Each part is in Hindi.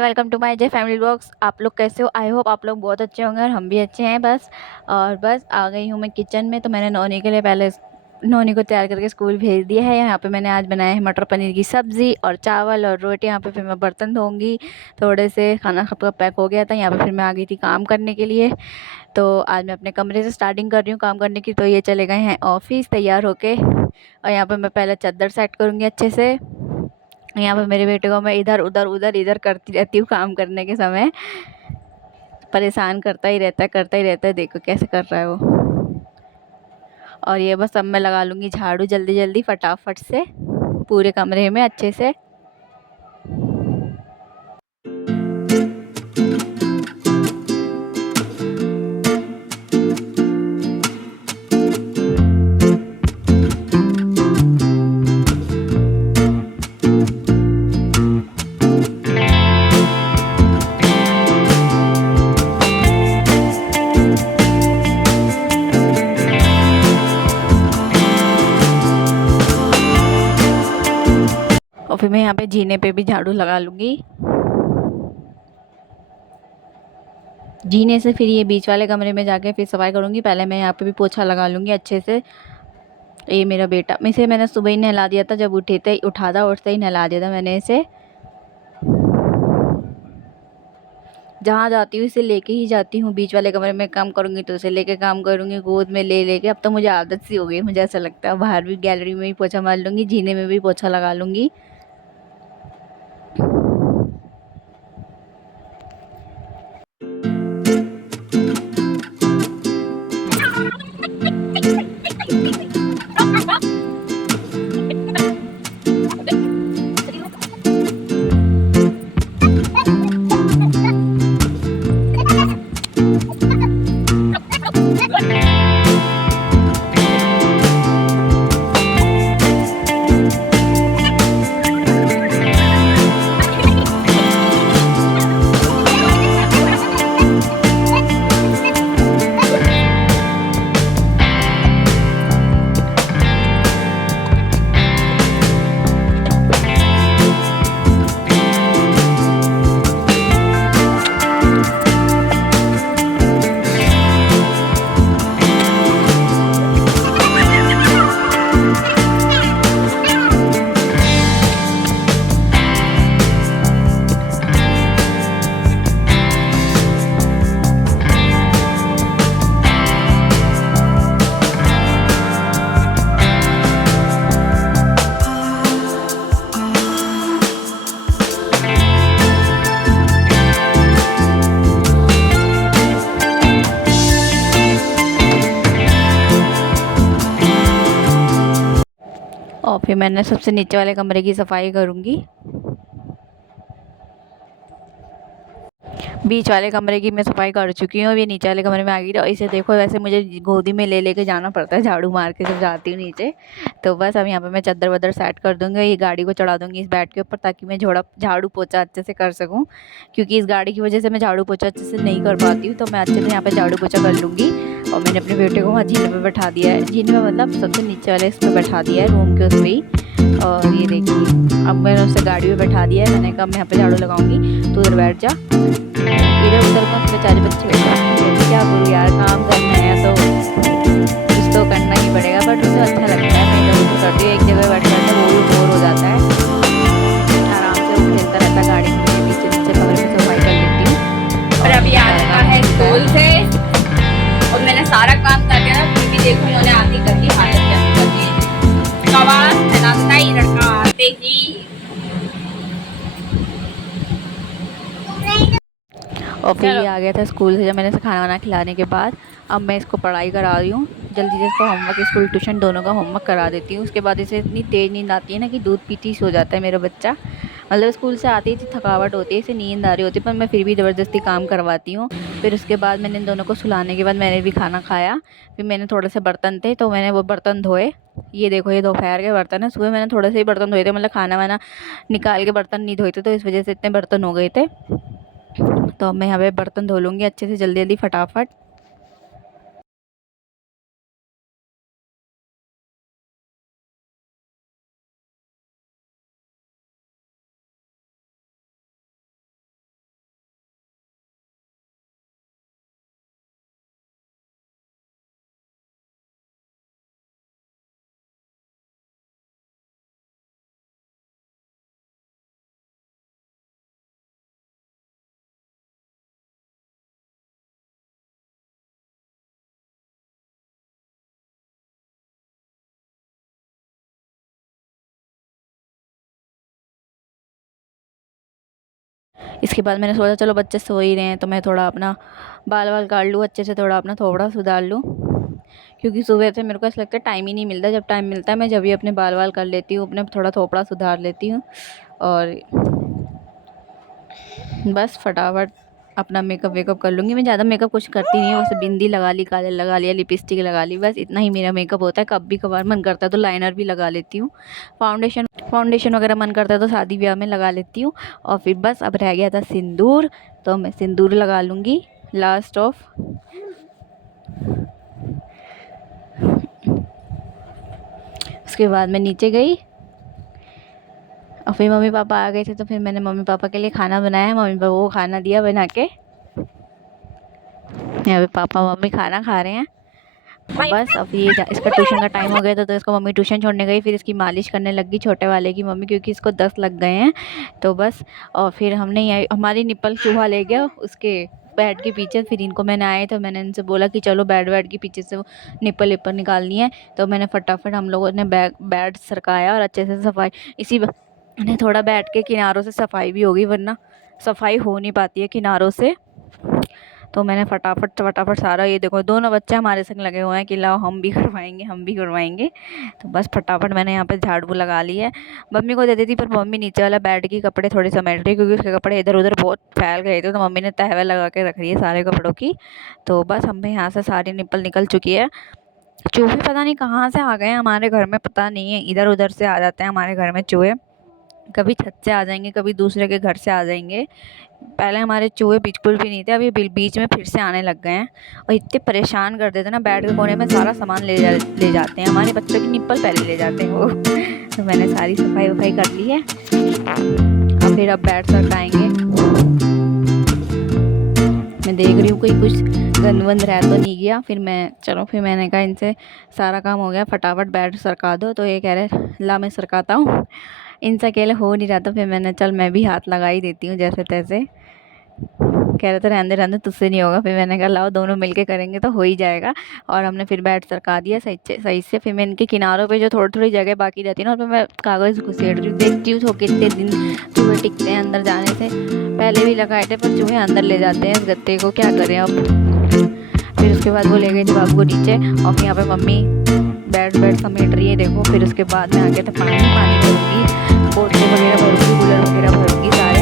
Welcome to my j family blogs. आप लोग कैसे हो? आई होप आप लोग बहुत अच्छे होंगे और हम भी अच्छे हैं। बस आ गई हूँ मैं किचन में। तो मैंने नोनी के लिए पहले नोनी को तैयार करके स्कूल भेज दिया है। यहाँ पे मैंने आज बनाया है मटर पनीर की सब्ज़ी और चावल और रोटी। यहाँ पे फिर मैं बर्तन धोऊंगी। थोड़े से खाना सबका पैक हो गया था। यहाँ पे फिर मैं आ गई थी काम करने के लिए। तो आज मैं अपने कमरे से स्टार्टिंग कर रही हूँ काम करने की। तो ये चले गए हैं ऑफिस तैयार होके। और यहाँ पर मैं पहले चादर सेट करूँगी अच्छे से। यहाँ पे मेरे बेटे को मैं इधर करती रहती हूँ काम करने के समय। परेशान करता ही रहता है। देखो कैसे कर रहा है वो। और ये बस अब मैं लगा लूँगी झाड़ू जल्दी जल्दी फटाफट से पूरे कमरे में अच्छे से। और फिर मैं यहाँ पे जीने पे भी झाड़ू लगा लूँगी। जीने से फिर ये बीच वाले कमरे में जाके फिर सफाई करूँगी। पहले मैं यहाँ पे भी पोछा लगा लूँगी अच्छे से। ये मेरा बेटा, इसे मैंने सुबह ही नहला दिया था। जब उठा था उठते ही नहला दिया था मैंने इसे। जहाँ जाती हूँ इसे लेके ही जाती हूँ। बीच वाले कमरे में काम करूँगी तो इसे लेके काम करूँगी, गोद में ले लेके। अब तो मुझे आदत सी हो गई, मुझे ऐसा लगता है। बाहर भी गैलरी में भी पोछा मार लूँगी, जीने में भी पोछा लगा लूँगी। और फिर मैंने सबसे नीचे वाले कमरे की सफाई करूँगी। बीच वाले कमरे की मैं सफाई कर चुकी हूँ। अब ये नीचे वाले कमरे में आ गई। और इसे देखो, वैसे मुझे गोदी में ले लेके जाना पड़ता है झाड़ू मार के जब जाती हूँ नीचे। तो बस अब यहाँ पे मैं चादर वदर सेट कर दूँगी। ये गाड़ी को चढ़ा दूँगी इस बेड के ऊपर, ताकि मैं झाड़ू पोछा अच्छे से कर सकूँ। क्योंकि इस गाड़ी की वजह से मैं झाड़ू पोछा अच्छे से नहीं कर पाती हूँ। तो मैं अच्छे से यहाँ पर झाड़ू पोछा कर लूँगी। और मैंने अपने बेटे को वहाँ जीने पर बैठा दिया है। जीने में मतलब सबसे नीचे वाले इस पर बैठा दिया है, रूम के उस पर ही। और ये देखिए, अब मैंने उससे गाड़ी में बैठा दिया है। मैंने कहा मैं यहाँ पे झाड़ू लगाऊंगी, तो उधर बैठ जा। इधर उधर मत, बेचारे बच्चे क्या करूँ यार, काम करना है तो कुछ तो करना ही पड़ेगा। बट उसे अच्छा लगता है, मैं इधर उधर करती हूँ। एक जगह बैठ बैठे वो भी बोर हो जाता है। आराम से वो खेलता रहता है गाड़ी में। नीचे नीचे कमरे में सफाई कर लेती हूँ। और अभी आ चुका है स्कूल से और मैंने सारा काम कर लिया। फिर भी देखो उन्होंने आधी कर दी, हालत कैसी कर दी। कवास फैलाता ही लड़का आते ही। और फिर ये आ गया था स्कूल से। जब मैंने इसे खाना वाना खिलाने के बाद अब मैं इसको पढ़ाई करा रही हूँ। जल्दी से इसको होमवर्क, स्कूल ट्यूशन दोनों का होमवर्क करा देती हूँ। उसके बाद इसे इतनी तेज़ नींद आती है ना कि दूध पीती सो जाता है मेरा बच्चा। मतलब स्कूल से आती ही थकावट होती है, इसे नींद आ रही होती है, पर मैं फिर भी ज़बरदस्ती काम करवाती हूँ। फिर उसके बाद मैंने इन दोनों को सुलाने के बाद मैंने भी खाना खाया। फिर मैंने थोड़े से बर्तन थे तो मैंने वो बर्तन धोए। ये देखो, ये दोपहर के बर्तन है। सुबह मैंने थोड़े से ही बर्तन धोए थे, मतलब खाना वाना निकाल के बर्तन नहीं धोए थे, तो इस वजह से इतने बर्तन हो गए थे। तो अब मैं यहाँ पे बर्तन धो लूँगी अच्छे से जल्दी जल्दी फटाफट। इसके बाद मैंने सोचा चलो बच्चे सो ही रहे हैं तो मैं थोड़ा अपना बाल वाल काट लूँ अच्छे से, थोड़ा अपना थोबड़ा सुधार लूँ, क्योंकि सुबह से मेरे को ऐसा लगता है टाइम ही नहीं मिलता। जब टाइम मिलता है मैं जब भी अपने बाल वाल कर लेती हूँ, अपने थोड़ा थोपड़ा सुधार लेती हूँ और बस फटाफट अपना मेकअप वेकअप कर लूँगी। मैं ज़्यादा मेकअप कुछ करती नहीं हूँ, बस बिंदी लगा ली, काजल लगा लिया, लिपस्टिक लगा ली, बस इतना ही मेरा मेकअप होता है। कभी कभार मन करता है तो लाइनर भी लगा लेती हूँ, फाउंडेशन वगैरह मन करता है तो शादी ब्याह में लगा लेती हूँ। और फिर बस अब रह गया था सिंदूर, तो मैं सिंदूर लगा लूँगी लास्ट ऑफ। उसके बाद मैं नीचे गई और फिर मम्मी पापा आ गए थे तो फिर मैंने मम्मी पापा के लिए खाना बनाया, मम्मी पापा को खाना दिया बना के। यहाँ पे पापा मम्मी खाना खा रहे हैं। बस अब ये इसका ट्यूशन का टाइम हो गया था तो इसको मम्मी ट्यूशन छोड़ने गई, फिर इसकी मालिश करने लग गई छोटे वाले की मम्मी, क्योंकि इसको 10 लग गए हैं। तो बस और फिर हमने यहाँ हमारी निप्पल चूहा ले गया उसके बेड के पीछे, फिर इनको मैंने आए तो मैंने इनसे बोला कि चलो बेड के पीछे से वो निप्पल लिप्पल निकालनी है। तो मैंने फटाफट हम लोगों ने बेड सरकाया और अच्छे से सफाई, इसी ने थोड़ा बैठ के किनारों से सफाई भी होगी, वरना सफाई हो नहीं पाती है किनारों से। तो मैंने फटाफट सारा, ये देखो दोनों बच्चे हमारे संग लगे हुए हैं कि लाओ हम भी करवाएंगे हम भी करवाएंगे। तो बस फटाफट मैंने यहाँ पे झाड़ू लगा ली है। मम्मी को दे दी थी पर मम्मी नीचे वाला बेड की कपड़े थोड़े समेट रही, क्योंकि उसके कपड़े इधर उधर बहुत फैल गए थे, तो मम्मी ने तहवे लगा के रख रही है सारे कपड़ों की। तो बस हमें यहाँ से सारी निप्पल निकल चुकी है। चूहे पता नहीं कहाँ से आ गए हैं हमारे घर में, पता नहीं है, इधर उधर से आ जाते हैं हमारे घर में चूहे। कभी छत से आ जाएंगे, कभी दूसरे के घर से आ जाएंगे। पहले हमारे चूहे बिल्कुल भी नहीं थे, अभी बीच में फिर से आने लग गए हैं और इतने परेशान कर देते ना, बेड के कोने में सारा सामान ले जाते हैं, हमारे बच्चों की निप्पल पहले ले जाते हैं वो। तो मैंने सारी सफाई वफाई कर ली है, अब फिर अब बेड सरकाएंगे। मैं देख रही हूँ कोई कुछ गंद वंद रह तो नहीं गया, फिर मैंने कहा इनसे सारा काम हो गया फटाफट बेड सरका दो। तो ये कह रहे ला मैं सरकाता हूँ, इनसे अकेले हो नहीं रहा, तो फिर मैंने चल मैं भी हाथ लगा ही देती हूँ जैसे तैसे। कह रहे थे रहने तुझसे नहीं होगा, फिर मैंने कहा लाओ दोनों मिलके करेंगे तो हो ही जाएगा। और हमने फिर बेड सरका दिया सही से। फिर मैं इनके किनारों पे जो थोड़ी थोड़ी जगह बाकी रहती है ना, उसमें मैं कागज़ घुसेड़ रही हूँ, देखती हूँ तो कितने दिन चूहे टिकते हैं अंदर जाने से। पहले भी लगाए थे पर चूहे अंदर ले जाते हैं इस गत्ते को, क्या करें अब। फिर उसके बाद वो ले गए थे बाबू को नीचे और फिर यहाँ पे मम्मी बेड समेट रही है देखो। फिर उसके बाद में आके तो पानी भरूँगी, बोतलें वगैरह भरूँगी, कूलर वगैरह भरूँगी सारे।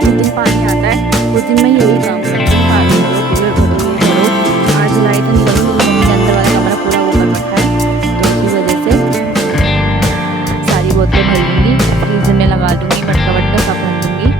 जिस दिन पानी आता है उस दिन मैं यही काम करती हूँ, पानी भरो, कूलर भरो, ये भरो। आज जुलाई तो नहीं भरूँगी, मम्मी ने अंदर वाला कमरा पूरा वो कर रखा है, तो उसकी वजह से सारी बोतलें भर लूँगी, फ्रीज में लगा दूँगी, मटका वटका सब भर दूँगी।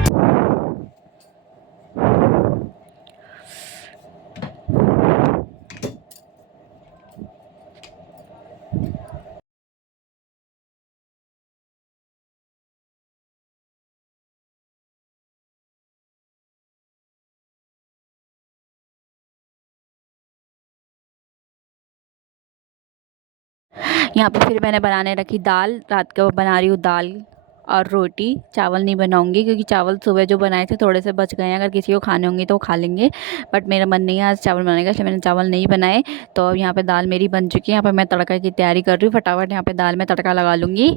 यहाँ पे फिर मैंने बनाने रखी दाल, रात को बना रही हूँ दाल और रोटी। चावल नहीं बनाऊंगी क्योंकि चावल सुबह जो बनाए थे थोड़े से बच गए हैं, अगर किसी को खाने होंगे तो वो खा लेंगे, बट मेरा मन नहीं है आज चावल बनाने का, इसलिए मैंने चावल नहीं बनाए। तो अब यहाँ पे दाल मेरी बन चुकी है, यहाँ पे मैं तड़का की तैयारी कर रही हूँ, फटाफट यहाँ पे दाल में तड़का लगा लूँगी।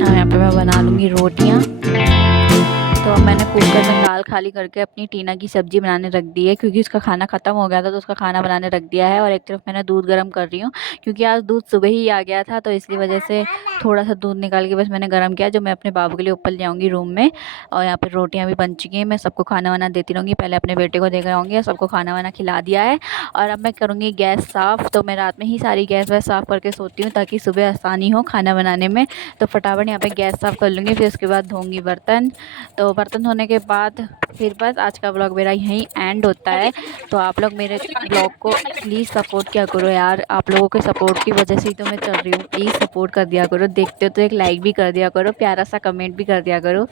यहाँ पे मैं बना लूँगी रोटियाँ। तो अब मैंने कुकर में दाल खाली करके अपनी टीना की सब्ज़ी बनाने रख दी है, क्योंकि उसका खाना ख़त्म हो गया था तो उसका खाना बनाने रख दिया है। और एक तरफ मैंने दूध गर्म कर रही हूँ, क्योंकि आज दूध सुबह ही आ गया था, तो इसलिए वजह से थोड़ा सा दूध निकाल के बस मैंने गर्म किया, जो मैं अपने बाबू के लिए ऊपर ले आऊँगी रूम में। और यहाँ पर रोटियाँ भी बन चुकी हैं, मैं सबको खाना वाना देती रहूँगी, पहले अपने बेटे को देकर आऊँगी और सबको खाना वाना खिला दिया है। और अब मैं करूँगी गैस साफ़, तो मैं रात में ही सारी गैस वैस साफ़ करके सोती हूँ ताकि सुबह आसानी हो खाना बनाने में। तो फटाफट यहाँ पर गैस साफ़ कर लूँगी, फिर उसके बाद धोऊँगी बर्तन। तो बर्तन धोने के बाद फिर बस आज का व्लॉग मेरा यहीं एंड होता है। तो आप लोग मेरे व्लॉग को प्लीज़ सपोर्ट किया करो यार, आप लोगों के सपोर्ट की वजह से ही तो मैं चल रही हूँ। प्लीज़ सपोर्ट कर दिया करो, देखते हो तो एक लाइक भी कर दिया करो, प्यारा सा कमेंट भी कर दिया करो।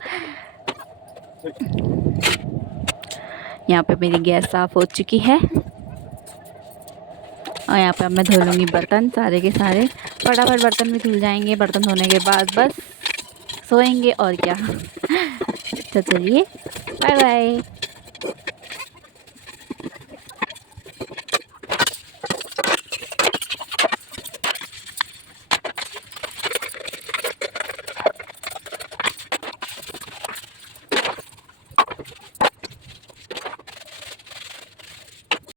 यहाँ पे मेरी गैस साफ़ हो चुकी है और यहाँ पे अब मैं धो लूँगी बर्तन सारे के सारे। फटाफट बर्तन भी धुल जाएंगे, बर्तन धोने के बाद बस सोएंगे और क्या। तो चलिए बाय बाय।